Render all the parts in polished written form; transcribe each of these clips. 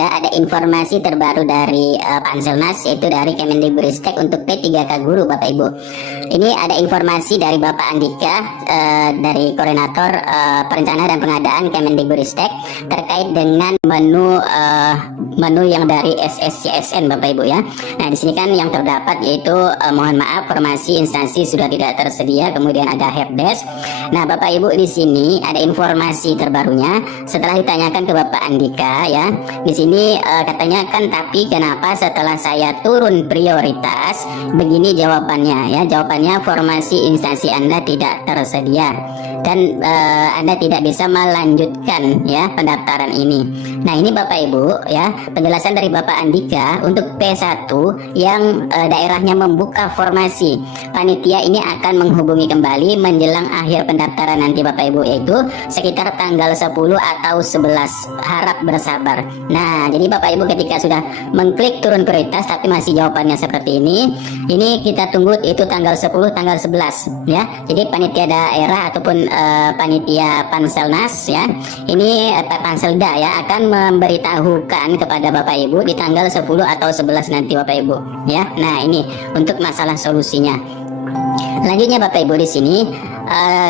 ada informasi terbaru dari Panselnas, yaitu dari Kemendikbudristek untuk P3K guru Bapak Ibu. Ini ada informasi dari Bapak Andika dari Koordinator Perencanaan dan Pengadaan Kemendikbudristek terkait dengan menu yang dari SSCSN Bapak Ibu ya. Nah, di sini kan yang terdapat yaitu mohon maaf, formasi instansi sudah tidak tersedia, kemudian ada helpdesk. Nah, Bapak Ibu, di sini ada informasi terbarunya setelah ditanyakan ke Bapak Andika ya. Di sini katanya kan, tapi kenapa setelah saya turun prioritas begini jawabannya ya. Jawabannya, formasi instansi Anda tidak tersedia dan Anda tidak bisa melanjutkan ya pendaftaran ini. Nah, ini Bapak Ibu ya, penjelasan dari Bapak Andika untuk P1 yang daerahnya membuka formasi. Panitia ini akan menghubungi kembali menjelang akhir pendaftaran nanti Bapak Ibu, yaitu sekitar tanggal 10 atau 11. Harap bersabar. Nah, jadi Bapak Ibu ketika sudah mengklik turun prioritas tapi masih jawabannya seperti ini kita tunggu itu tanggal 10, tanggal 11 ya. Jadi panitia daerah ataupun panitia Panselnas ya, ini Panselda ya, akan memberitahukan kepada Bapak Ibu di tanggal 10 atau 11 nanti Bapak Ibu ya. Nah, ini untuk masalah solusinya. Lanjutnya Bapak Ibu, di sini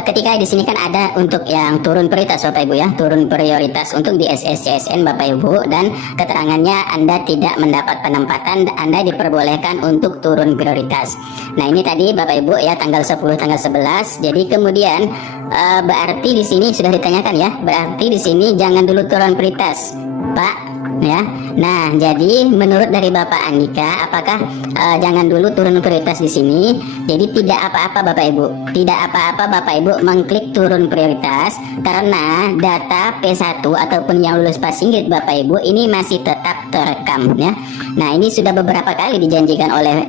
ketika di sini kan ada untuk yang turun prioritas Bapak Ibu ya, turun prioritas untuk di SSCSN Bapak Ibu, dan keterangannya Anda tidak mendapat penempatan, Anda diperbolehkan untuk turun prioritas. Nah, ini tadi Bapak Ibu ya, tanggal 10, tanggal 11. Jadi kemudian berarti di sini sudah ditanyakan ya, berarti di sini jangan dulu turun prioritas Pak ya. Nah, jadi menurut dari Bapak Andika, apakah jangan dulu turun prioritas di sini? Jadi tidak apa-apa Bapak Ibu, tidak apa-apa Bapak Ibu mengklik turun prioritas karena data P1 ataupun yang lulus passing grade Bapak Ibu ini masih tetap terekam ya. Nah, ini sudah beberapa kali dijanjikan oleh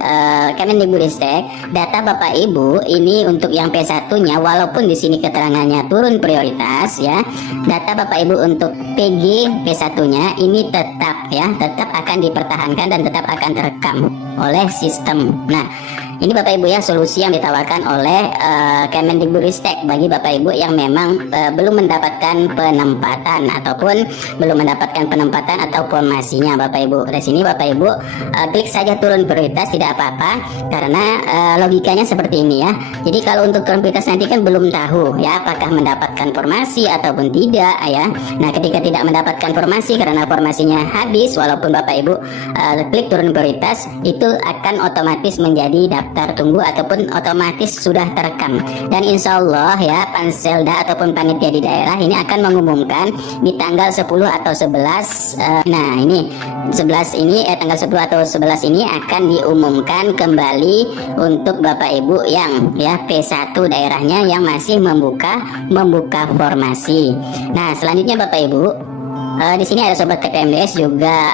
Kemendikbudristek, data Bapak Ibu ini untuk yang P1-nya walaupun di sini keterangannya turun prioritas ya, data Bapak Ibu untuk PG P1-nya ini tetap akan dipertahankan dan tetap akan terekam oleh sistem. Nah, ini Bapak Ibu ya, solusi yang ditawarkan oleh Kemendikbudristek bagi Bapak Ibu yang memang belum mendapatkan penempatan ataupun belum mendapatkan penempatan atau formasinya Bapak Ibu. Di sini Bapak Ibu klik saja turun prioritas, tidak apa-apa karena logikanya seperti ini ya. Jadi kalau untuk turun prioritas nanti kan belum tahu ya apakah mendapatkan formasi ataupun tidak ya. Nah, ketika tidak mendapatkan formasi karena formasinya habis, walaupun Bapak Ibu klik turun prioritas, itu akan otomatis menjadi daftar tunggu ataupun otomatis sudah terekam. Dan insya Allah ya, Panselda ataupun panitia di daerah ini akan mengumumkan di tanggal 10 atau 11. Nah, ini 11 ini tanggal 10 atau 11 ini akan diumumkan kembali untuk Bapak Ibu yang ya P1 daerahnya yang masih membuka formasi. Nah, selanjutnya Bapak Ibu, di sini ada sobat TPMDS juga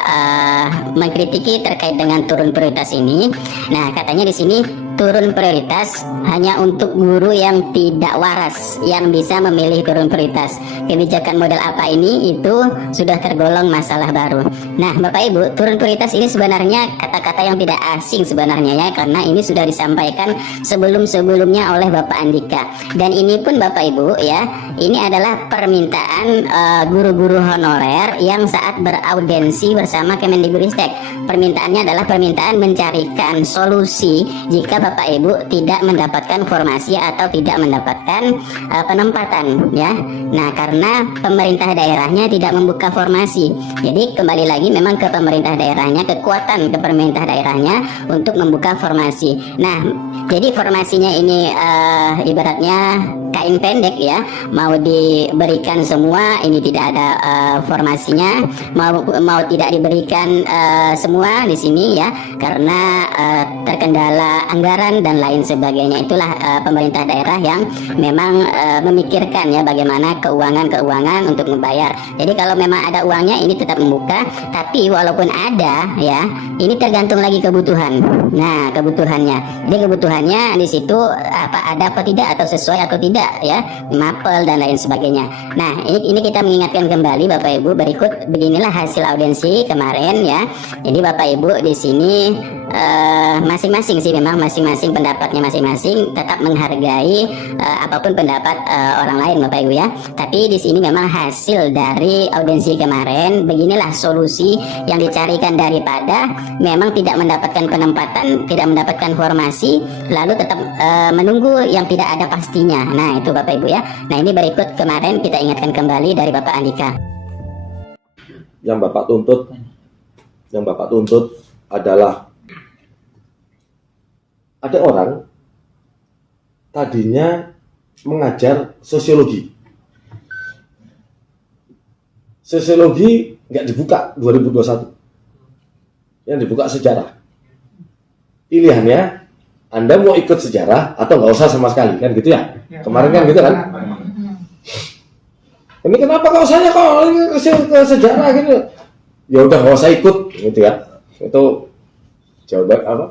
mengkritiki terkait dengan turun prioritas ini. Nah, katanya di sini turun prioritas hanya untuk guru yang tidak waras yang bisa memilih turun prioritas. Kebijakan model apa ini? Itu sudah tergolong masalah baru. Nah, Bapak Ibu, turun prioritas ini sebenarnya kata-kata yang tidak asing sebenarnya ya, karena ini sudah disampaikan sebelum-sebelumnya oleh Bapak Andika. Dan ini pun Bapak Ibu ya, ini adalah permintaan guru-guru honorer yang saat beraudensi bersama Kemendikbudristek. Permintaannya adalah permintaan mencarikan solusi jika Bapak Ibu tidak mendapatkan formasi atau tidak mendapatkan penempatan ya. Nah, karena pemerintah daerahnya tidak membuka formasi, jadi kembali lagi memang ke pemerintah daerahnya, kekuatan ke pemerintah daerahnya untuk membuka formasi. Nah, jadi formasinya ini ibaratnya kain pendek ya, mau diberikan semua ini tidak ada formasinya, mau tidak diberikan semua di sini ya, karena terkendala anggaran dan lain sebagainya. Itulah pemerintah daerah yang memang memikirkan ya bagaimana keuangan untuk membayar. Jadi kalau memang ada uangnya ini tetap membuka, tapi walaupun ada ya, ini tergantung lagi kebutuhan. Nah, kebutuhannya, jadi kebutuhannya di situ ada apa tidak, atau sesuai atau tidak ya, mapel dan lain sebagainya. Nah, ini kita mengingatkan kembali Bapak Ibu, berikut beginilah hasil audiensi kemarin ya. Jadi Bapak Ibu di sini masing-masing sih, memang masing-masing pendapatnya masing-masing, tetap menghargai apapun pendapat orang lain Bapak Ibu ya. Tapi di sini memang hasil dari audiensi kemarin, beginilah solusi yang dicarikan daripada memang tidak mendapatkan penempatan, tidak mendapatkan formasi, lalu tetap menunggu yang tidak ada pastinya. Nah itu Bapak Ibu ya. Nah ini berikut kemarin kita ingatkan kembali dari Bapak Andika. Yang Bapak tuntut adalah ada orang tadinya mengajar sosiologi. Sosiologi nggak dibuka 2021. Yang dibuka sejarah. Pilihannya, Anda mau ikut sejarah atau nggak usah sama sekali, kan gitu ya? Kemarin kan gitu kan? Ini kenapa kok saya kok ke sejarah gitu? Ya udah nggak usah ikut, gitu ya. Itu jawaban apa?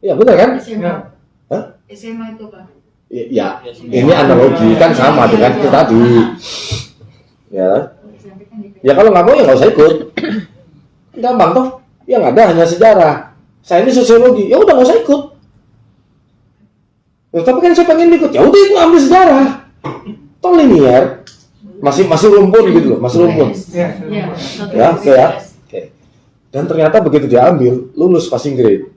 Ya benar kan? SMA itu Pak. Ya, ini analogi kan sama dengan itu tadi. Ya, ya kalau nggak mau ya nggak usah ikut. Gampang toh. Yang ada hanya sejarah. Saya ini sosiologi, ya udah nggak usah ikut. Nah, tapi kan saya pengen ikut, ya udah itu ambil sejarah. Toh linear, masih lumpur gitu loh, masih lumpur. Ya, oke ya. Oke. Dan ternyata begitu dia ambil, lulus passing grade.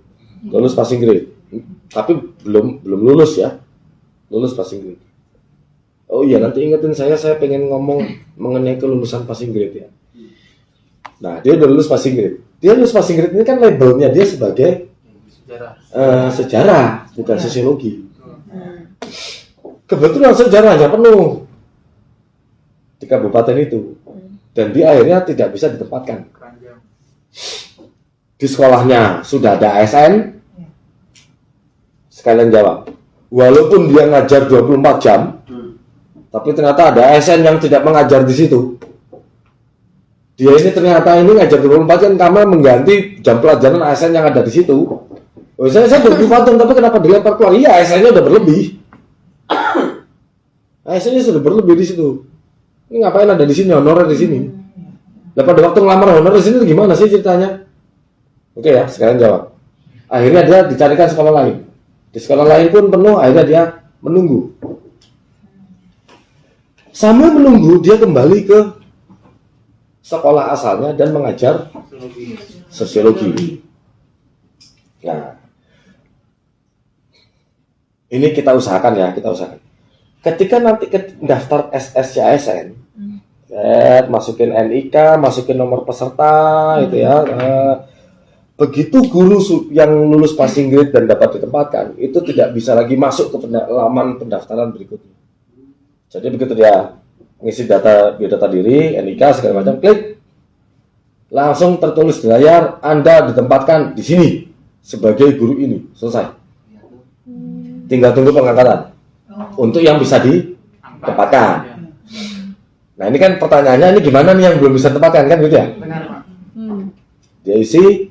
Tapi belum lulus ya. Lulus passing grade. Oh iya, nanti ingetin saya pengen ngomong mengenai kelulusan passing grade ya. Nah, dia udah lulus passing grade. Dia lulus passing grade ini kan labelnya dia sebagai sejarah, bukan sosiologi. Kebetulan sejarahnya penuh di kabupaten itu. Dan dia akhirnya tidak bisa ditempatkan. Di sekolahnya sudah ada ASN. Sekalian jawab. Walaupun dia ngajar 24 jam, tapi ternyata ada ASN yang tidak mengajar di situ. Dia ini ternyata ngajar 24 jam karena mengganti jam pelajaran ASN yang ada di situ. Oh, saya 24 jam, tapi kenapa dilempar keluar? Iya, ASN-nya udah berlebih. ASN-nya sudah berlebih di situ. Ini ngapain ada di sini, honorer di sini? Nah, pada waktu ngelamar honorer di sini gimana sih ceritanya? Oke ya, sekarang jawab. Akhirnya dia dicarikan sekolah lain. Di sekolah lain pun penuh, akhirnya dia menunggu. Sambil menunggu, dia kembali ke sekolah asalnya dan mengajar sosiologi. Nah, ini kita usahakan ya, Ketika nanti daftar SSCASN, masukin NIK, masukin nomor peserta, itu ya. Begitu guru yang lulus passing grade dan dapat ditempatkan, itu tidak bisa lagi masuk ke laman pendaftaran berikutnya. Jadi begitu dia ngisi data biodata diri, NIK segala macam, klik, langsung tertulis di layar, Anda ditempatkan di sini sebagai guru ini, selesai. Tinggal tunggu pengangkatan untuk yang bisa ditempatkan. Nah ini kan pertanyaannya, ini gimana nih yang belum bisa ditempatkan kan gitu ya? Benar Pak. Dia isi,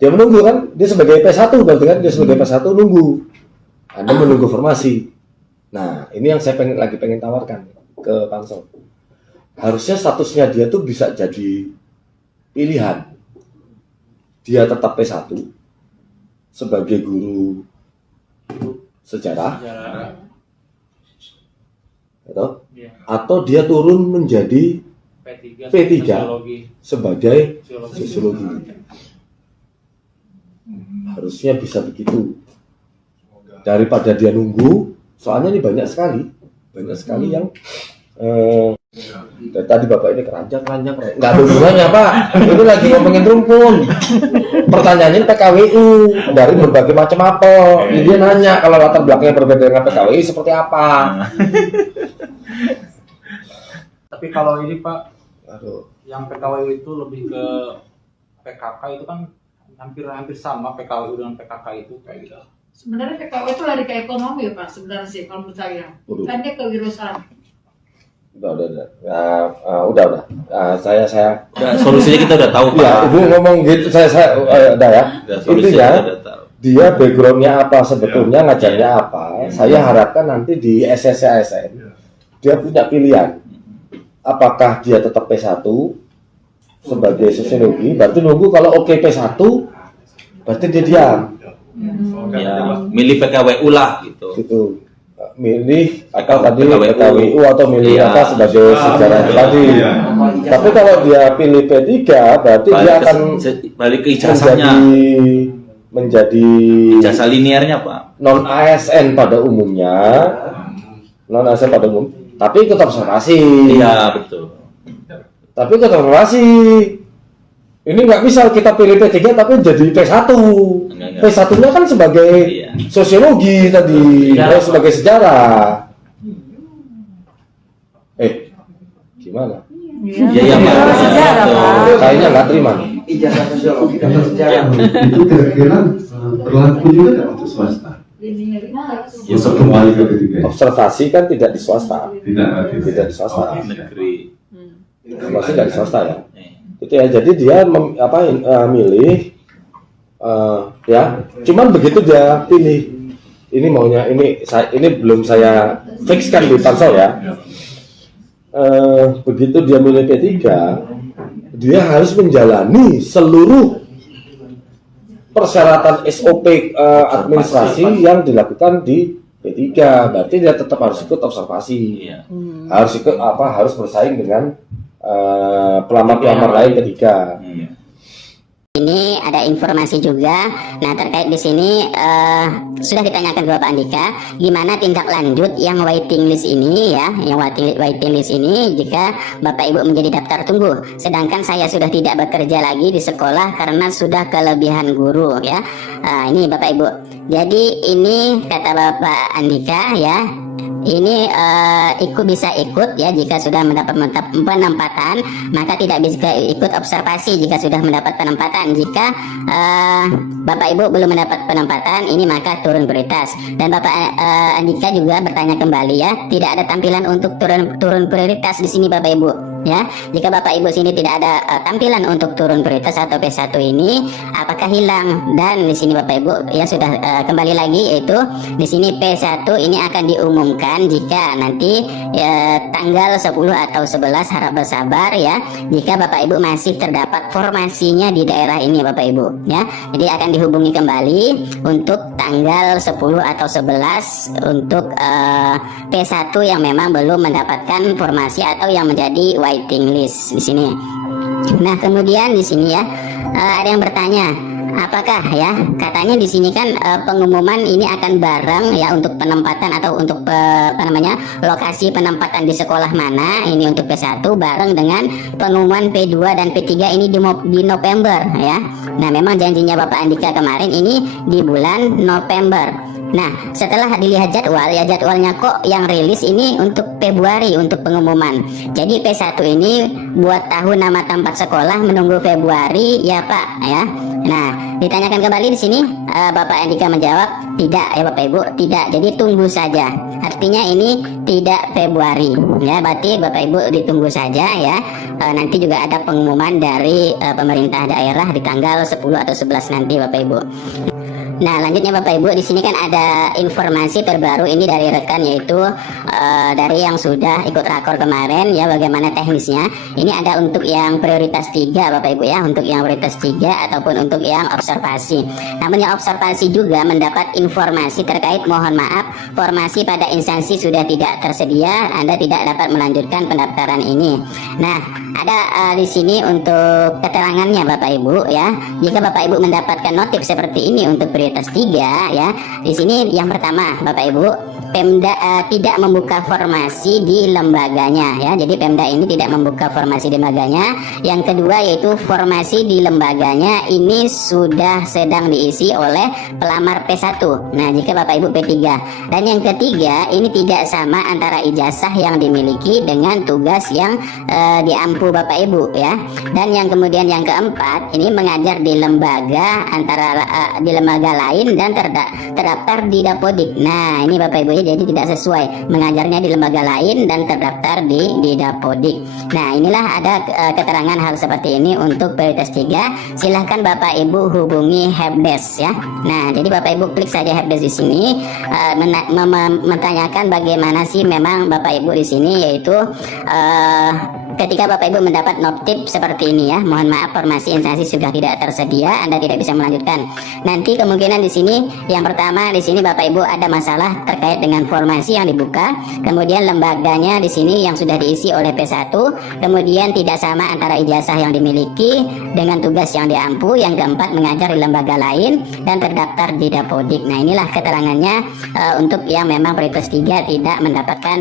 dia menunggu kan, dia sebagai P1 berarti kan, dia sebagai P1 nunggu. Anda menunggu formasi. Nah ini yang saya lagi pengen tawarkan ke Pansel. Harusnya statusnya dia tuh bisa jadi pilihan. Dia tetap P1 sebagai guru sejarah, atau dia turun menjadi P3 sebagai sosiologi. Harusnya bisa begitu. Daripada dia nunggu, soalnya ini banyak sekali yang dari tadi Bapak ini keranjang, nggak ada hubungannya Pak. Ini lagi ngomongin rumpun. Pertanyaannya PKWU dari berbagai macam apel. Dia nanya kalau latar belakangnya berbeda dengan PKWU seperti apa. Tapi kalau ini Pak, yang PKWU itu lebih ke PKK itu kan hampir sama PKWU dengan PKK itu kayak gitu. Sebenarnya PKW itu lari ke ekonomi Pak sebenarnya sih kalau menurut saya. Kan dia kewirausahaan. Udah. Saya solusinya kita udah tahu Pak. Ya, Ibu ngomong gitu, saya udah ya. Intinya dia backgroundnya apa sebetulnya, ngajarnya apa. Saya harapkan nanti di SSCASN dia punya pilihan. Apakah dia tetap P1 sebagai sosiologi, berarti nunggu kalau oke P1 berarti dia diam. Ya, milih PKWU lah gitu. Gitu. Milih atau PKWU. tadi PKWU atau milih Iya. apa sebagai sejarah tadi. Tapi kalau dia pilih P3 berarti dia akan balik ke ijazahnya. menjadi Ijazah linearnya, Pak. non ASN pada umumnya. Non ASN pada umum. Tapi ikut observasi. Iya, betul. Tapi ikut observasi. Ini nggak bisa kita pilih P3 tapi jadi P1. Enggak. P1-nya kan sebagai Iya. sosiologi tadi, sebagai sejarah. Gimana? Iya, iya, Pak. Sejarah, Pak. Kayaknya nggak terima nih. Ijazah sosiologi dan sejarah. Itu kira-kira berlaku juga nggak untuk swasta? Untuk kembali ke ketiga. Observasi kan tidak di swasta, Tidak di swasta. Negeri. Observasi tidak di swasta ya. Eh, Itu ya. Jadi dia milih, ya. Cuman begitu dia pilih, ini maunya ini belum saya fixkan di pansel ya. Begitu dia milih P3, dia harus menjalani seluruh persyaratan SOP administrasi yang dilakukan di P3. Berarti dia tetap harus ikut observasi. Iya. Harus bersaing dengan pelamar-pelamar lain ketiga. Ini ada informasi juga. Nah, terkait di sini sudah ditanyakan ke Bapak Andika, gimana tindak lanjut yang waiting list ini ya, yang waiting list ini jika Bapak Ibu menjadi daftar tunggu. Sedangkan saya sudah tidak bekerja lagi di sekolah karena sudah kelebihan guru ya. Ini Bapak Ibu. Jadi ini kata Bapak Andika ya. Ini bisa ikut ya jika sudah mendapat penempatan, maka tidak bisa ikut observasi jika sudah mendapat penempatan. Jika Bapak Ibu belum mendapat penempatan, ini maka turun prioritas. Dan Bapak Andika juga bertanya kembali ya, tidak ada tampilan untuk turun prioritas di sini Bapak Ibu. Ya, jika Bapak Ibu sini tidak ada tampilan untuk turun prioritas atau P1 ini, apakah hilang? Dan di sini Bapak Ibu ya sudah kembali lagi, yaitu di sini P1 ini akan diumumkan jika nanti tanggal 10 atau 11, harap bersabar ya. Jika Bapak Ibu masih terdapat formasinya di daerah ini Bapak Ibu ya. Jadi akan dihubungi kembali untuk tanggal 10 atau 11 untuk P1 yang memang belum mendapatkan formasi atau yang menjadi waiting list di sini. Nah, kemudian di sini ya ada yang bertanya, apakah ya katanya di sini kan pengumuman ini akan bareng ya untuk penempatan atau untuk lokasi penempatan di sekolah mana ini untuk P1 bareng dengan pengumuman P2 dan P3 ini di November ya. Nah, memang janjinya Bapak Andika kemarin ini di bulan November. Nah, setelah dilihat jadwal ya, jadwalnya kok yang rilis ini untuk Februari untuk pengumuman. Jadi P1 ini buat tahu nama tempat sekolah menunggu Februari ya Pak ya. Nah, ditanyakan kembali di sini Bapak Andika menjawab tidak ya Bapak Ibu, tidak. Jadi tunggu saja. Artinya ini tidak Februari ya, berarti Bapak Ibu ditunggu saja ya. Nanti juga ada pengumuman dari pemerintah daerah di tanggal 10 atau 11 nanti Bapak Ibu. Nah, lanjutnya Bapak Ibu, di sini kan ada informasi terbaru ini dari rekan, yaitu dari yang sudah ikut rakor kemarin ya, bagaimana teknisnya. Ini ada untuk yang prioritas 3 Bapak Ibu ya, untuk yang prioritas 3 ataupun untuk yang observasi. Namun yang observasi juga mendapat informasi terkait, mohon maaf, formasi pada instansi sudah tidak tersedia, Anda tidak dapat melanjutkan pendaftaran ini. Nah, ada di sini untuk keterangannya Bapak Ibu ya. Jika Bapak Ibu mendapatkan notif seperti ini untuk prioritas 3 ya. Di sini yang pertama Bapak Ibu, Pemda tidak membuka formasi di lembaganya ya. Jadi Pemda ini tidak membuka formasi di lembaganya. Yang kedua yaitu formasi di lembaganya ini sudah sedang diisi oleh pelamar P1. Nah, jika Bapak Ibu P3. Dan yang ketiga, ini tidak sama antara ijazah yang dimiliki dengan tugas yang diampu Bapak Ibu ya. Dan yang kemudian yang keempat, ini mengajar di lembaga di lembaga lain dan terdaftar di Dapodik. Nah, ini Bapak Ibu ya, jadi tidak sesuai, mengajarnya di lembaga lain dan terdaftar di Dapodik. Nah, inilah ada keterangan hal seperti ini untuk prioritas 3. Silahkan Bapak Ibu hubungi helpdesk ya. Nah, jadi Bapak Ibu klik saja helpdesk di sini, menanyakan bagaimana sih memang Bapak Ibu di sini, yaitu ketika Bapak Ibu mendapat notif seperti ini ya, mohon maaf formasi instansi sudah tidak tersedia, Anda tidak bisa melanjutkan. Nanti kemungkinan di sini yang pertama di sini Bapak Ibu ada masalah terkait dengan formasi yang dibuka, kemudian lembaganya di sini yang sudah diisi oleh P1, kemudian tidak sama antara ijazah yang dimiliki dengan tugas yang diampu, yang keempat mengajar di lembaga lain dan terdaftar di Dapodik. Nah, inilah keterangannya untuk yang memang prioritas 3 tidak mendapatkan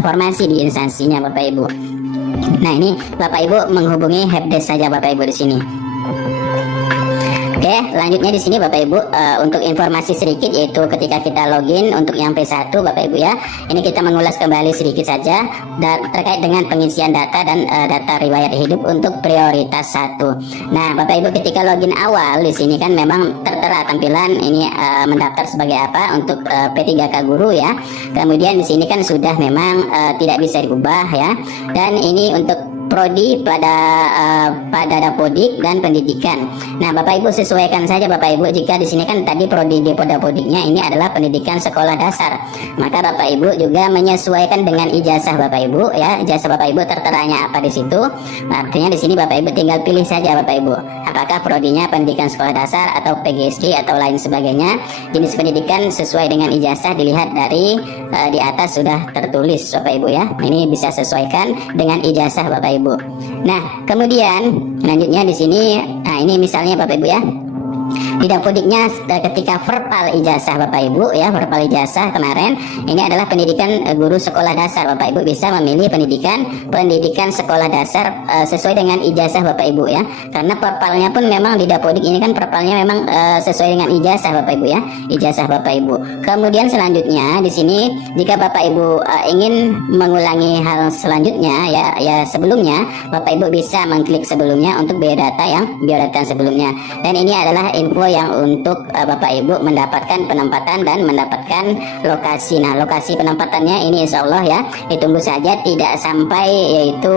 formasi di instansinya Bapak Ibu. Nah, ini Bapak Ibu menghubungi helpdesk saja Bapak Ibu di sini. Oke, lanjutnya di sini Bapak Ibu untuk informasi sedikit, yaitu ketika kita login untuk yang P1 Bapak Ibu ya, ini kita mengulas kembali sedikit saja dan terkait dengan pengisian data dan data riwayat hidup untuk prioritas 1. Nah, Bapak Ibu ketika login awal di sini kan memang tertera tampilan ini mendaftar sebagai apa untuk P3K guru ya. Kemudian di sini kan sudah memang tidak bisa diubah ya. Dan ini untuk prodi pada Dapodik dan pendidikan. Nah, Bapak Ibu sesuaikan saja Bapak Ibu, jika di sini kan tadi prodi depo Dapodiknya ini adalah pendidikan sekolah dasar, maka Bapak Ibu juga menyesuaikan dengan ijazah Bapak Ibu ya. Ijazah Bapak Ibu terteranya apa di situ. Artinya di sini Bapak Ibu tinggal pilih saja Bapak Ibu, apakah prodinya pendidikan sekolah dasar atau PGSD atau lain sebagainya. Jenis pendidikan sesuai dengan ijazah dilihat dari di atas sudah tertulis Bapak Ibu ya. Ini bisa sesuaikan dengan ijazah Bapak Ibu. Nah, kemudian lanjutnya di sini, nah ini misalnya Bapak Ibu ya, di Dapodiknya ketika verbal ijazah Bapak Ibu ya, verbal ijazah kemarin ini adalah pendidikan guru sekolah dasar. Bapak Ibu bisa memilih pendidikan sekolah dasar sesuai dengan ijazah Bapak Ibu ya, karena verbalnya pun memang di Dapodik ini kan verbalnya memang sesuai dengan ijazah Bapak Ibu ya, ijazah Bapak Ibu. Kemudian selanjutnya di sini jika Bapak Ibu ingin mengulangi hal selanjutnya ya sebelumnya Bapak Ibu bisa mengklik sebelumnya untuk biodata sebelumnya. Dan ini adalah info yang untuk Bapak Ibu mendapatkan penempatan dan mendapatkan lokasi. Nah, lokasi penempatannya ini insya Allah ya ditunggu saja, tidak sampai yaitu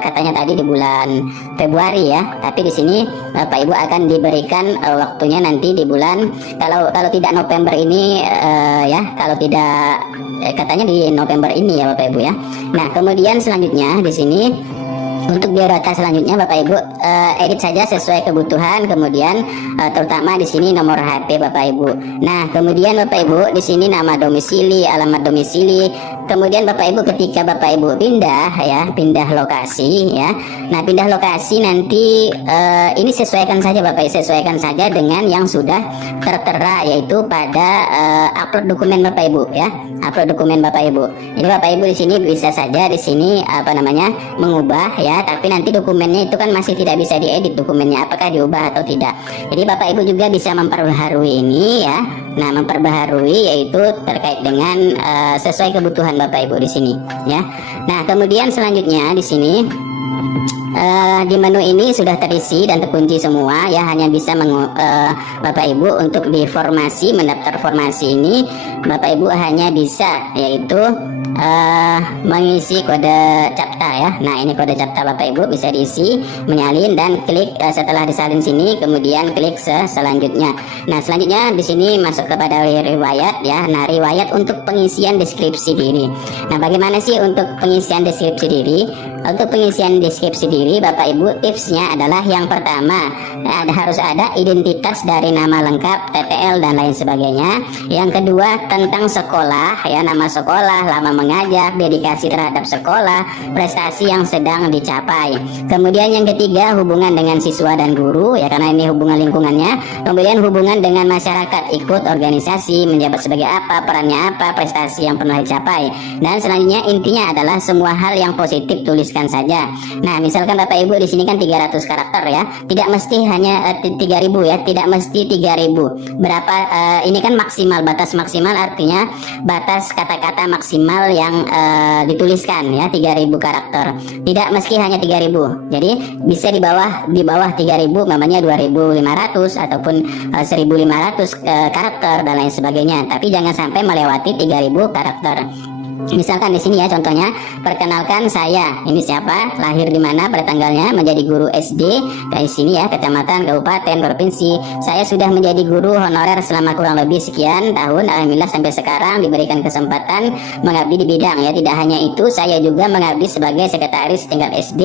katanya tadi di bulan Februari ya, tapi di sini Bapak Ibu akan diberikan waktunya nanti di bulan kalau tidak November ini ya, kalau tidak katanya di November ini ya Bapak Ibu ya. Nah, kemudian selanjutnya di sini untuk biodata selanjutnya Bapak Ibu edit saja sesuai kebutuhan, kemudian terutama di sini nomor HP Bapak Ibu. Nah, kemudian Bapak Ibu di sini nama domisili, alamat domisili. Kemudian Bapak Ibu ketika Bapak Ibu pindah lokasi ya. Nah, pindah lokasi nanti ini sesuaikan saja Bapak Ibu, sesuaikan saja dengan yang sudah tertera yaitu pada upload dokumen Bapak Ibu ya. Upload dokumen Bapak Ibu. Jadi Bapak Ibu di sini bisa saja di sini mengubah ya, tapi nanti dokumennya itu kan masih tidak bisa diedit dokumennya apakah diubah atau tidak. Jadi Bapak Ibu juga bisa memperbaharui ini ya. Nah, memperbaharui yaitu terkait dengan sesuai kebutuhan Bapak Ibu di sini ya. Nah, kemudian selanjutnya di sini di menu ini sudah terisi dan terkunci semua ya, hanya bisa Bapak Ibu untuk di formasi, mendaftar formasi ini Bapak Ibu hanya bisa yaitu mengisi kode CAPTCA ya. Nah, ini kode CAPTCA Bapak Ibu bisa diisi, menyalin dan klik setelah disalin sini kemudian klik selanjutnya. Nah, selanjutnya di sini masuk kepada riwayat ya. Nah, riwayat untuk pengisian deskripsi diri. Nah, bagaimana sih untuk pengisian deskripsi diri? Untuk pengisian deskripsi diri Bapak Ibu tipsnya adalah yang pertama harus ada identitas dari nama lengkap, TTL dan lain sebagainya. Yang kedua tentang sekolah ya, nama sekolah, lama mengajar, dedikasi terhadap sekolah, prestasi yang sedang dicapai. Kemudian yang ketiga hubungan dengan siswa dan guru ya, karena ini hubungan lingkungannya. Kemudian hubungan dengan masyarakat, ikut organisasi, menjabat sebagai apa, perannya apa, prestasi yang pernah dicapai. Dan selanjutnya intinya adalah semua hal yang positif tuliskan saja. Nah, misalkan Bapak Ibu di sini kan 300 karakter ya, tidak mesti hanya 3.000 ya, tidak mesti 3.000. Berapa ini kan maksimal, batas maksimal artinya batas kata-kata maksimal yang dituliskan ya, 3.000 karakter. Tidak mesti hanya 3.000. Jadi bisa di bawah 3.000 namanya 2.500 ataupun 1.500 karakter dan lain sebagainya. Tapi jangan sampai melewati 3.000 karakter. Misalkan di sini ya contohnya, perkenalkan saya, ini siapa, lahir di mana, pada tanggalnya, menjadi guru SD dari sini ya, kecamatan, kabupaten, provinsi. Saya sudah menjadi guru honorer selama kurang lebih sekian tahun, alhamdulillah sampai sekarang diberikan kesempatan mengabdi di bidang ya. Tidak hanya itu, saya juga mengabdi sebagai sekretaris tingkat SD,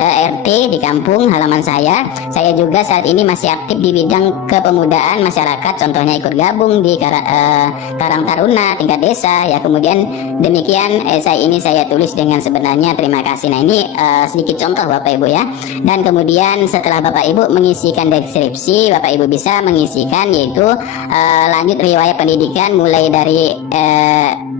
RT di kampung halaman saya. Saya juga saat ini masih aktif di bidang kepemudaan masyarakat, contohnya ikut gabung di Karang Taruna tingkat desa ya. Kemudian demikian ini saya tulis dengan sebenarnya, terima kasih. Nah ini sedikit contoh Bapak Ibu ya. Dan kemudian setelah Bapak Ibu mengisikan deskripsi, Bapak Ibu bisa mengisikan yaitu lanjut riwayat pendidikan mulai dari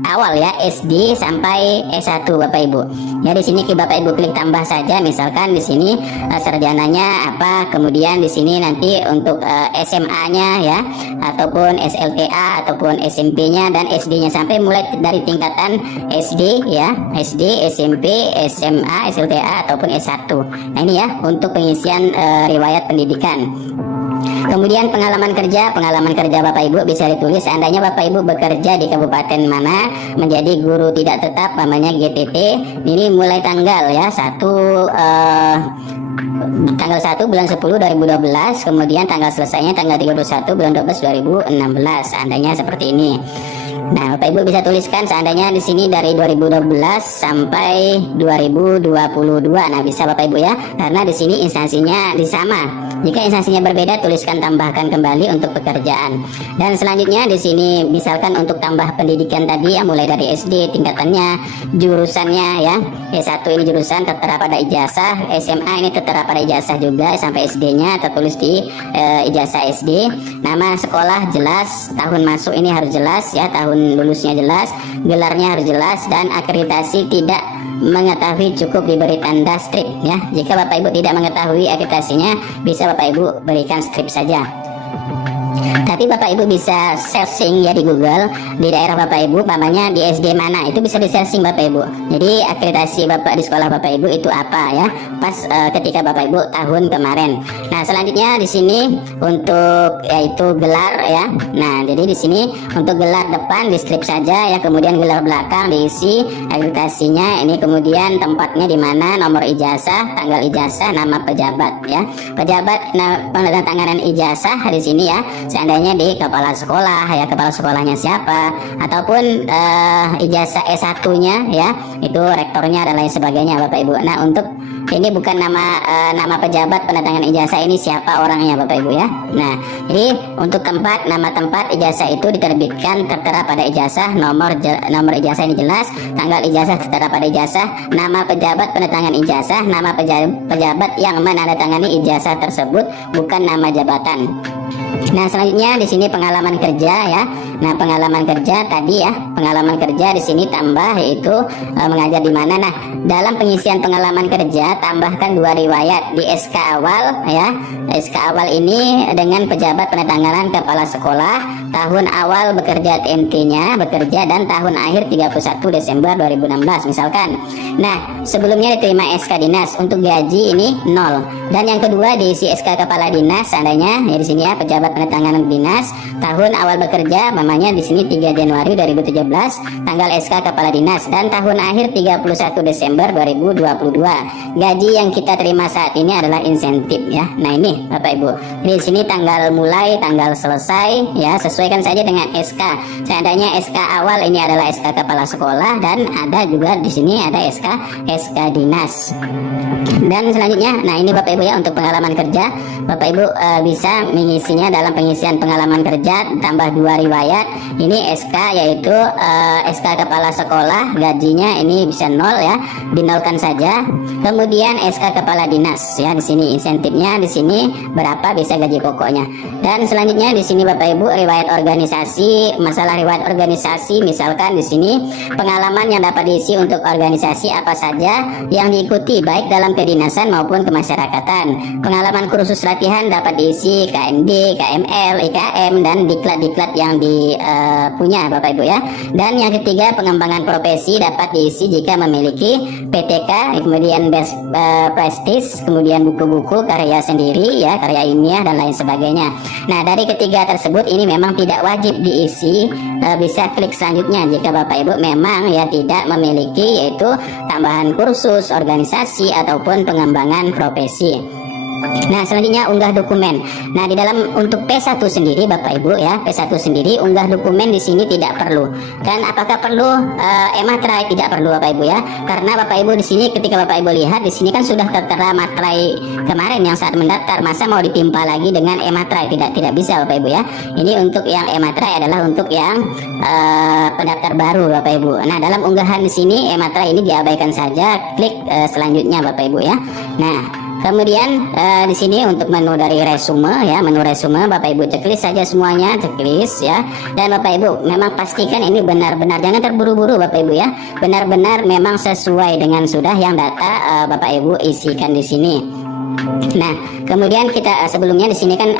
awal ya, SD sampai S1 Bapak Ibu. Ya di sini Bapak Ibu klik tambah saja, misalkan di sini sarjananya apa, kemudian di sini nanti untuk SMA-nya ya, ataupun SLTA ataupun SMP-nya dan SD-nya sampai mulai dari tingkatan SD ya, SD, SMP, SMA, SLTA ataupun S1. Nah ini ya untuk pengisian riwayat pendidikan. Kemudian pengalaman kerja Bapak Ibu bisa ditulis seandainya Bapak Ibu bekerja di kabupaten mana menjadi guru tidak tetap namanya GTT. Ini mulai tanggal ya tanggal 1 bulan 10 2012, kemudian tanggal selesainya tanggal 31 bulan 12 2016 seandainya seperti ini. Nah, Bapak Ibu bisa tuliskan seandainya di sini dari 2012 sampai 2022. Nah, bisa Bapak Ibu ya, karena di sini instansinya sama. Jika instansinya berbeda, tuliskan tambahkan kembali untuk pekerjaan. Dan selanjutnya di sini misalkan untuk tambah pendidikan tadi ya, mulai dari SD tingkatannya, jurusannya ya. S1 ini jurusan tertera pada ijazah, SMA ini tertera pada ijazah juga sampai SD-nya tertulis di ijazah SD. Nama sekolah jelas, tahun masuk ini harus jelas ya, tahun lulusnya jelas, gelarnya harus jelas, dan akreditasi tidak mengetahui cukup diberi tanda strip ya. Jika Bapak Ibu tidak mengetahui akreditasinya, bisa Bapak Ibu berikan strip saja. Tapi Bapak Ibu bisa searching ya di Google di daerah Bapak Ibu, namanya di SD mana, itu bisa di searching Bapak Ibu. Jadi akreditasi Bapak di sekolah Bapak Ibu itu apa ya, pas ketika Bapak Ibu tahun kemarin. Nah selanjutnya di sini untuk yaitu gelar ya. Nah jadi di sini untuk gelar depan di strip saja ya, kemudian gelar belakang diisi akreditasinya ini, kemudian tempatnya di mana, nomor ijazah, tanggal ijazah, nama pejabat ya. Pejabat penandatanganan ijazah di sini ya. Seandainya di kepala sekolah ya, kepala sekolahnya siapa, ataupun ijazah S1-nya ya, itu rektornya dan lain sebagainya Bapak Ibu. Nah untuk ini bukan nama pejabat penandatangan ijazah, ini siapa orangnya Bapak Ibu ya. Nah jadi untuk tempat, nama tempat ijazah itu diterbitkan tertera pada ijazah, nomor ijazah ini jelas, tanggal ijazah tertera pada ijazah, nama pejabat penandatangan ijazah, nama pejabat yang menandatangani ijazah tersebut, bukan nama jabatan. Nah selanjutnya di sini pengalaman kerja ya. Nah pengalaman kerja tadi ya, pengalaman kerja di sini tambah yaitu mengajar di mana. Nah dalam pengisian pengalaman kerja tambahkan 2 riwayat di SK awal ya. SK awal ini dengan pejabat penandatanganan kepala sekolah, tahun awal bekerja TMT-nya bekerja, dan tahun akhir 31 Desember 2016 misalkan. Nah sebelumnya diterima SK dinas, untuk gaji ini 0. Dan yang kedua diisi SK kepala dinas seandainya ya, di sini ya pejabat penandatanganan dinas, tahun awal bekerja namanya di sini 3 Januari 2017, tanggal SK kepala dinas, dan tahun akhir 31 Desember 2022. Gaji yang kita terima saat ini adalah insentif ya. Nah ini Bapak Ibu, di sini tanggal mulai, tanggal selesai ya, sesuaikan saja dengan SK. Seandainya SK awal ini adalah SK kepala sekolah, dan ada juga di sini ada SK dinas. Dan selanjutnya, nah ini Bapak Ibu ya untuk pengalaman kerja, Bapak Ibu bisa mengisinya dalam pengisian pengalaman kerja tambah 2 riwayat. Ini SK yaitu SK kepala sekolah, gajinya ini bisa 0 ya, dinolkan saja. Kemudian SK kepala dinas ya, di sini insentifnya di sini berapa, bisa gaji pokoknya. Dan selanjutnya di sini Bapak Ibu riwayat organisasi, masalah riwayat organisasi misalkan di sini pengalaman yang dapat diisi untuk organisasi apa saja yang diikuti baik dalam dalam kedinasan maupun kemasyarakatan. Pengalaman kursus latihan dapat diisi KMD, KML, IKM, dan diklat-diklat yang dipunya Bapak Ibu ya. Dan yang ketiga, pengembangan profesi dapat diisi jika memiliki PTK, kemudian best practice, kemudian buku-buku karya sendiri ya, karya ilmiah dan lain sebagainya. Nah, dari ketiga tersebut ini memang tidak wajib diisi, bisa klik selanjutnya jika Bapak Ibu memang ya tidak memiliki, yaitu tambahan kursus, organisasi ataupun pengembangan profesi. Nah, selanjutnya unggah dokumen. Nah, di dalam untuk P1 sendiri Bapak Ibu ya, P1 sendiri unggah dokumen di sini tidak perlu. Dan apakah perlu e-materai? Tidak perlu Bapak Ibu ya. Karena Bapak Ibu di sini ketika Bapak Ibu lihat di sini kan sudah tertera materai kemarin yang saat mendaftar, masa mau ditimpa lagi dengan e-materai? Tidak bisa Bapak Ibu ya. Ini untuk yang e-materai adalah untuk yang pendaftar baru Bapak Ibu. Nah, dalam unggahan di sini e-materai ini diabaikan saja, klik selanjutnya Bapak Ibu ya. Nah, kemudian di sini untuk menu dari resume ya, menu resume Bapak Ibu checklist saja semuanya, checklist ya. Dan Bapak Ibu memang pastikan ini benar-benar, jangan terburu-buru Bapak Ibu ya. Benar-benar memang sesuai dengan sudah yang data Bapak Ibu isikan di sini. Nah, kemudian kita sebelumnya di sini kan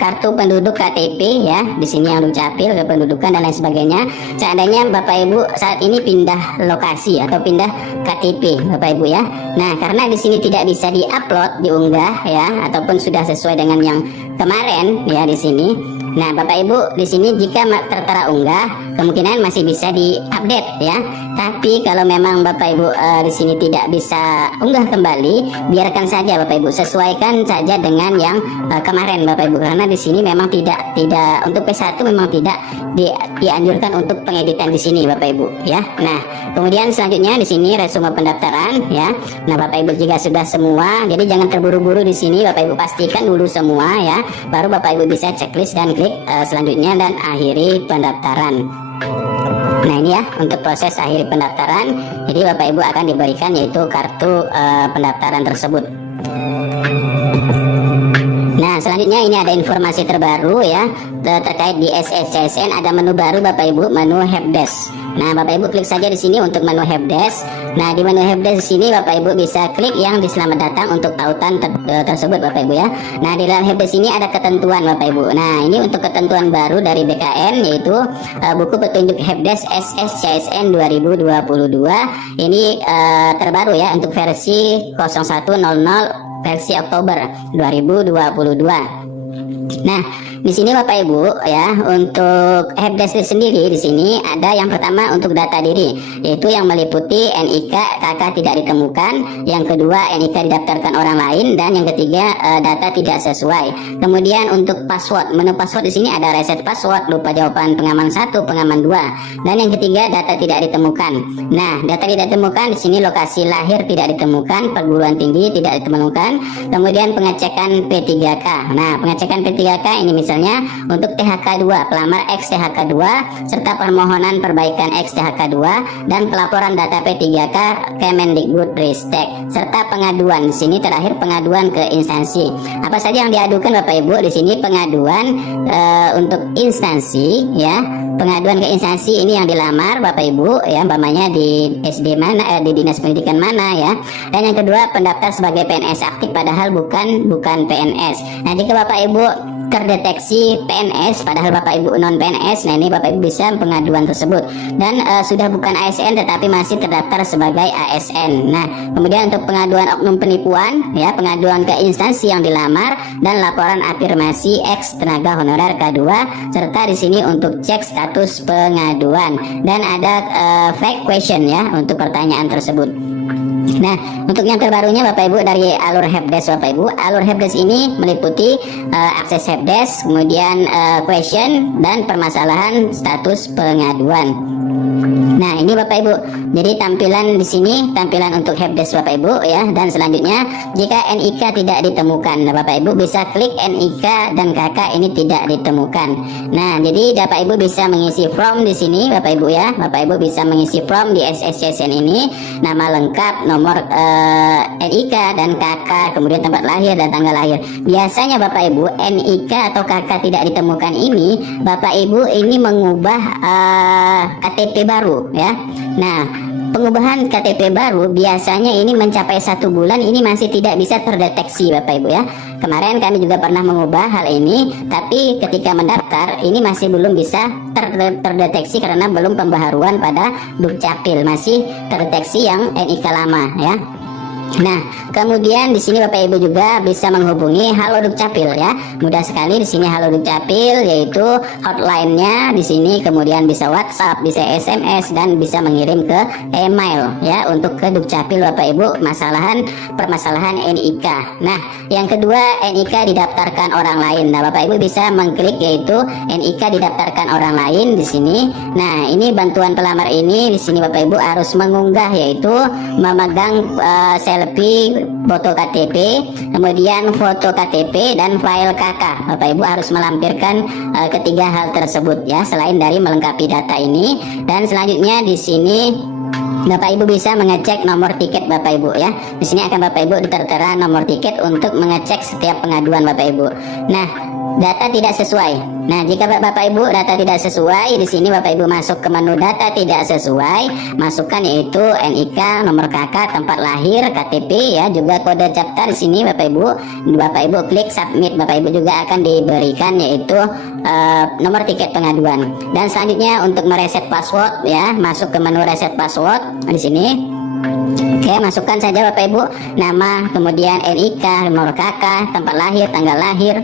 kartu penduduk KTP ya, di sini yang dukcapil, kependudukan dan lain sebagainya. Seandainya Bapak Ibu saat ini pindah lokasi atau pindah KTP Bapak Ibu ya. Nah, karena di sini tidak bisa diupload, diunggah ya, ataupun sudah sesuai dengan yang kemarin ya di sini. Nah, Bapak Ibu di sini jika tertera unggah, kemungkinan masih bisa diupdate ya. Tapi kalau memang Bapak Ibu di sini tidak bisa unggah kembali, biarkan saja Bapak Ibu, sesuaikan saja dengan yang kemarin Bapak Ibu, karena di sini memang tidak untuk P1 memang tidak dianjurkan untuk pengeditan di sini Bapak Ibu ya. Nah, kemudian selanjutnya di sini resume pendaftaran ya. Nah, Bapak Ibu jika sudah semua, jadi jangan terburu-buru di sini Bapak Ibu, pastikan dulu semua ya, baru Bapak Ibu bisa checklist dan klik selanjutnya dan akhiri pendaftaran. Nah, ini ya untuk proses akhiri pendaftaran. Jadi Bapak Ibu akan diberikan yaitu kartu pendaftaran tersebut. Nah, selanjutnya ini ada informasi terbaru ya terkait di SSCSN, ada menu baru Bapak Ibu, menu helpdesk. Nah, Bapak Ibu klik saja di sini untuk menu helpdesk. Nah, di menu helpdesk di sini Bapak Ibu bisa klik yang di selamat datang untuk tautan tersebut Bapak Ibu ya. Nah, di dalam helpdesk ini ada ketentuan Bapak Ibu. Nah, ini untuk ketentuan baru dari BKN yaitu buku petunjuk helpdesk SSCSN 2022. Ini terbaru ya untuk versi 0100 versi Oktober 2022. Nah, di sini Bapak Ibu ya, untuk helpdesk sendiri di sini ada yang pertama untuk data diri, yaitu yang meliputi NIK KK tidak ditemukan, yang kedua NIK didaftarkan orang lain, dan yang ketiga data tidak sesuai. Kemudian untuk password, menu password di sini ada reset password, lupa jawaban pengaman 1, pengaman 2, dan yang ketiga data tidak ditemukan. Nah, data tidak ditemukan di sini lokasi lahir tidak ditemukan, perguruan tinggi tidak ditemukan, kemudian pengecekan P3K. Nah, pengecekan P3K ini misalnya untuk THK 2, pelamar X THK 2 serta permohonan perbaikan X THK 2 dan pelaporan data P3K Kemendikbudristek serta pengaduan. Di sini terakhir pengaduan ke instansi. Apa saja yang diadukan Bapak Ibu? Di sini pengaduan untuk instansi ya. Pengaduan ke instansi ini yang dilamar Bapak Ibu ya, umpamanya di SD mana, di dinas pendidikan mana ya. Dan yang kedua pendaftar sebagai PNS aktif padahal bukan PNS. Nah, jika Bapak Ibu terdeteksi PNS padahal Bapak Ibu non PNS, nah ini Bapak Ibu bisa pengaduan tersebut dan sudah bukan ASN tetapi masih terdaftar sebagai ASN. Nah, kemudian untuk pengaduan oknum penipuan ya, pengaduan ke instansi yang dilamar dan laporan afirmasi X tenaga honorer K2 serta di sini untuk cek status pengaduan dan ada fake question ya untuk pertanyaan tersebut. Nah, untuk yang terbarunya Bapak Ibu dari alur helpdesk Bapak Ibu, alur helpdesk ini meliputi akses helpdesk, kemudian question dan permasalahan status pengaduan. Nah, ini Bapak Ibu. Jadi tampilan di sini tampilan untuk helpdesk Bapak Ibu ya. Dan selanjutnya jika NIK tidak ditemukan, nah, Bapak Ibu bisa klik NIK dan KK ini tidak ditemukan. Nah, jadi Bapak Ibu bisa mengisi form di sini Bapak Ibu ya. Bapak Ibu bisa mengisi form di SSCSN ini, nama lengkap, nomor NIK dan KK, kemudian tempat lahir dan tanggal lahir. Biasanya Bapak Ibu NIK atau KK tidak ditemukan ini, Bapak Ibu ini mengubah KTP baru ya. Nah, pengubahan KTP baru biasanya ini mencapai 1 bulan ini masih tidak bisa terdeteksi Bapak Ibu ya. Kemarin kami juga pernah mengubah hal ini, tapi ketika mendaftar ini masih belum bisa terdeteksi karena belum pembaharuan pada Dukcapil, masih terdeteksi yang NIK lama ya. Nah, kemudian di sini Bapak Ibu juga bisa menghubungi Halo Dukcapil ya. Mudah sekali di sini Halo Dukcapil, yaitu hotline-nya di sini, kemudian bisa WhatsApp, bisa SMS, dan bisa mengirim ke email ya untuk ke Dukcapil Bapak Ibu permasalahan NIK. Nah, yang kedua NIK didaftarkan orang lain. Nah, Bapak Ibu bisa mengklik yaitu NIK didaftarkan orang lain di sini. Nah, ini bantuan pelamar ini di sini Bapak Ibu harus mengunggah yaitu memegang selfie, foto KTP, kemudian foto KTP dan file KK. Bapak Ibu harus melampirkan ketiga hal tersebut ya, selain dari melengkapi data ini. Dan selanjutnya di sini Bapak Ibu bisa mengecek nomor tiket Bapak Ibu ya. Di sini akan Bapak Ibu tertera nomor tiket untuk mengecek setiap pengaduan Bapak Ibu. Nah, data tidak sesuai. Nah, jika Bapak Ibu data tidak sesuai, di sini Bapak Ibu masuk ke menu data tidak sesuai, masukkan yaitu NIK, nomor KK, tempat lahir, KTP ya, juga kode daftar di sini Bapak Ibu klik submit. Bapak Ibu juga akan diberikan yaitu nomor tiket pengaduan. Dan selanjutnya untuk mereset password ya, masuk ke menu reset password di sini. Oke, masukkan saja Bapak Ibu nama, kemudian NIK, nomor KK, tempat lahir, tanggal lahir,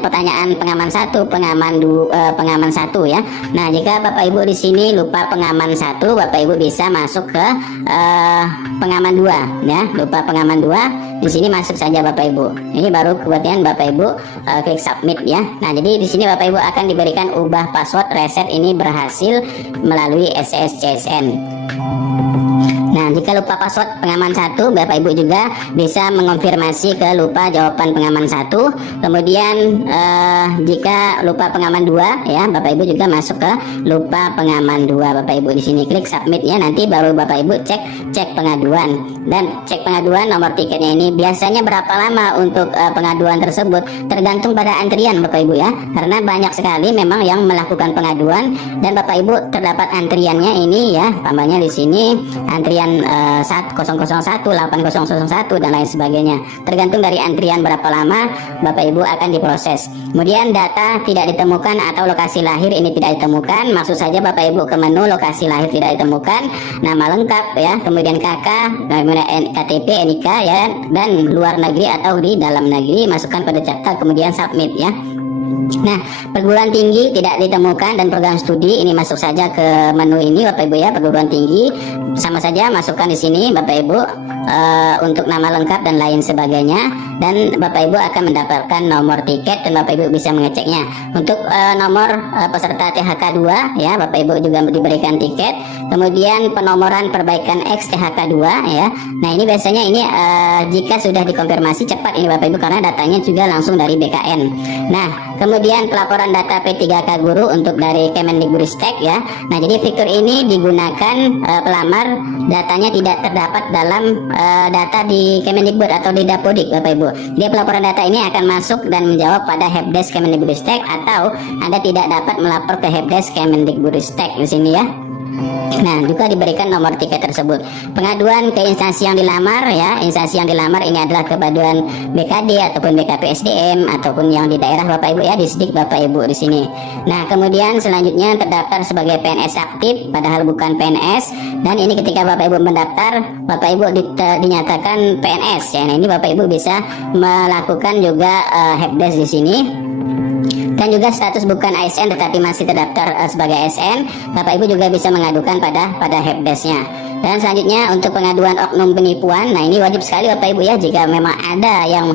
pertanyaan pengaman 1, pengaman 1 ya. Nah, jika Bapak Ibu di sini lupa pengaman 1, Bapak Ibu bisa masuk ke pengaman 2 ya. Lupa pengaman 2, di sini masuk saja Bapak Ibu. Ini baru kemudian Bapak Ibu klik submit ya. Nah, jadi di sini Bapak Ibu akan diberikan ubah password reset ini berhasil melalui SSCSN. Nah, jika lupa password pengaman 1, Bapak Ibu juga bisa mengonfirmasi ke lupa jawaban pengaman 1. Kemudian jika lupa pengaman 2 ya, Bapak Ibu juga masuk ke lupa pengaman 2. Bapak Ibu di sini klik submit ya, nanti baru Bapak Ibu cek pengaduan. Dan cek pengaduan nomor tiketnya ini biasanya berapa lama untuk pengaduan tersebut tergantung pada antrian Bapak Ibu ya. Karena banyak sekali memang yang melakukan pengaduan dan Bapak Ibu terdapat antriannya ini ya, tambahnya di sini antrian 001, 8001 dan lain sebagainya. Tergantung dari antrian berapa lama Bapak Ibu akan diproses. Kemudian data tidak ditemukan atau lokasi lahir ini tidak ditemukan, masuk saja Bapak Ibu ke menu lokasi lahir tidak ditemukan, nama lengkap ya, kemudian KK, kemudian KTP, NIK ya, dan luar negeri atau di dalam negeri, masukkan pada daftar kemudian submit ya. Nah, perguruan tinggi tidak ditemukan dan program studi ini masuk saja ke menu ini Bapak Ibu ya, perguruan tinggi sama saja masukkan di sini Bapak Ibu untuk nama lengkap dan lain sebagainya, dan Bapak Ibu akan mendapatkan nomor tiket dan Bapak Ibu bisa mengeceknya. Untuk nomor peserta THK 2 ya, Bapak Ibu juga diberikan tiket. Kemudian penomoran perbaikan X THK 2 ya. Nah, ini biasanya ini jika sudah dikonfirmasi cepat ini Bapak Ibu karena datanya juga langsung dari BKN. Nah, kemudian pelaporan data P3K guru untuk dari Kemendikbudristek ya. Nah, jadi fitur ini digunakan pelamar datanya tidak terdapat dalam data di Kemendikbud atau di Dapodik Bapak Ibu. Jadi pelaporan data ini akan masuk dan menjawab pada helpdesk Kemendikbudristek atau Anda tidak dapat melapor ke helpdesk Kemendikbudristek di sini ya. Nah, juga diberikan nomor tiket tersebut. Pengaduan ke instansi yang dilamar ya, instansi yang dilamar ini adalah kepaduan BKD ataupun BKPSDM ataupun yang di daerah Bapak Ibu ya, Disdik Bapak Ibu di sini. Nah, kemudian selanjutnya terdaftar sebagai PNS aktif padahal bukan PNS, dan ini ketika Bapak Ibu mendaftar, Bapak Ibu dinyatakan PNS ya. Nah, ini Bapak Ibu bisa melakukan juga helpdesk di sini. Dan juga status bukan ASN tetapi masih terdaftar sebagai ASN, Bapak Ibu juga bisa mengadukan pada helpdesk-nya. Dan selanjutnya untuk pengaduan oknum penipuan, nah ini wajib sekali Bapak Ibu ya, jika memang ada yang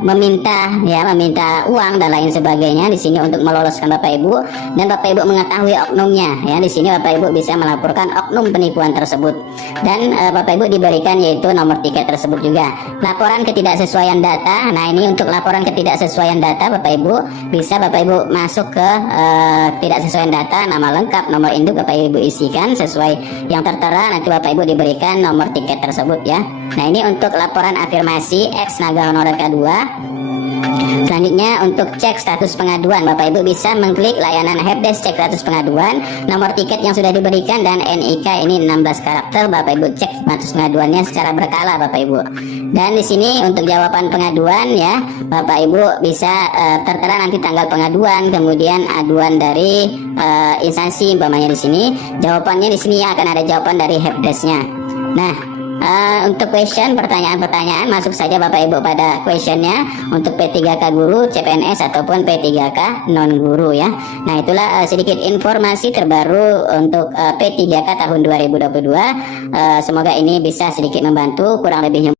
meminta uang dan lain sebagainya di sini untuk meloloskan Bapak Ibu, dan Bapak Ibu mengetahui oknumnya ya, di sini Bapak Ibu bisa melaporkan oknum penipuan tersebut, dan Bapak Ibu diberikan yaitu nomor tiket tersebut juga. Laporan ketidaksesuaian data, nah ini untuk laporan ketidaksesuaian data Bapak Ibu bisa Bapak Ibu masuk ke ketidaksesuaian data, nama lengkap, nomor induk Bapak Ibu isikan sesuai yang tertera, nanti Bapak Ibu diberikan nomor tiket tersebut ya. Nah, ini untuk laporan afirmasi X Naga Honorer K2. Selanjutnya untuk cek status pengaduan, Bapak Ibu bisa mengklik layanan helpdesk cek status pengaduan, nomor tiket yang sudah diberikan dan NIK ini 16 karakter. Bapak Ibu cek status pengaduannya secara berkala, Bapak Ibu. Dan di sini untuk jawaban pengaduan ya, Bapak Ibu bisa tertera nanti tanggal pengaduan, kemudian aduan dari instansi umpamanya di sini. Jawabannya di sini akan ada jawaban dari helpdesk-nya. Nah, untuk question pertanyaan-pertanyaan masuk saja Bapak Ibu pada questionnya untuk P3K guru, CPNS ataupun P3K non guru ya. Nah itulah sedikit informasi terbaru untuk P3K tahun 2022. Semoga ini bisa sedikit membantu, kurang lebihnya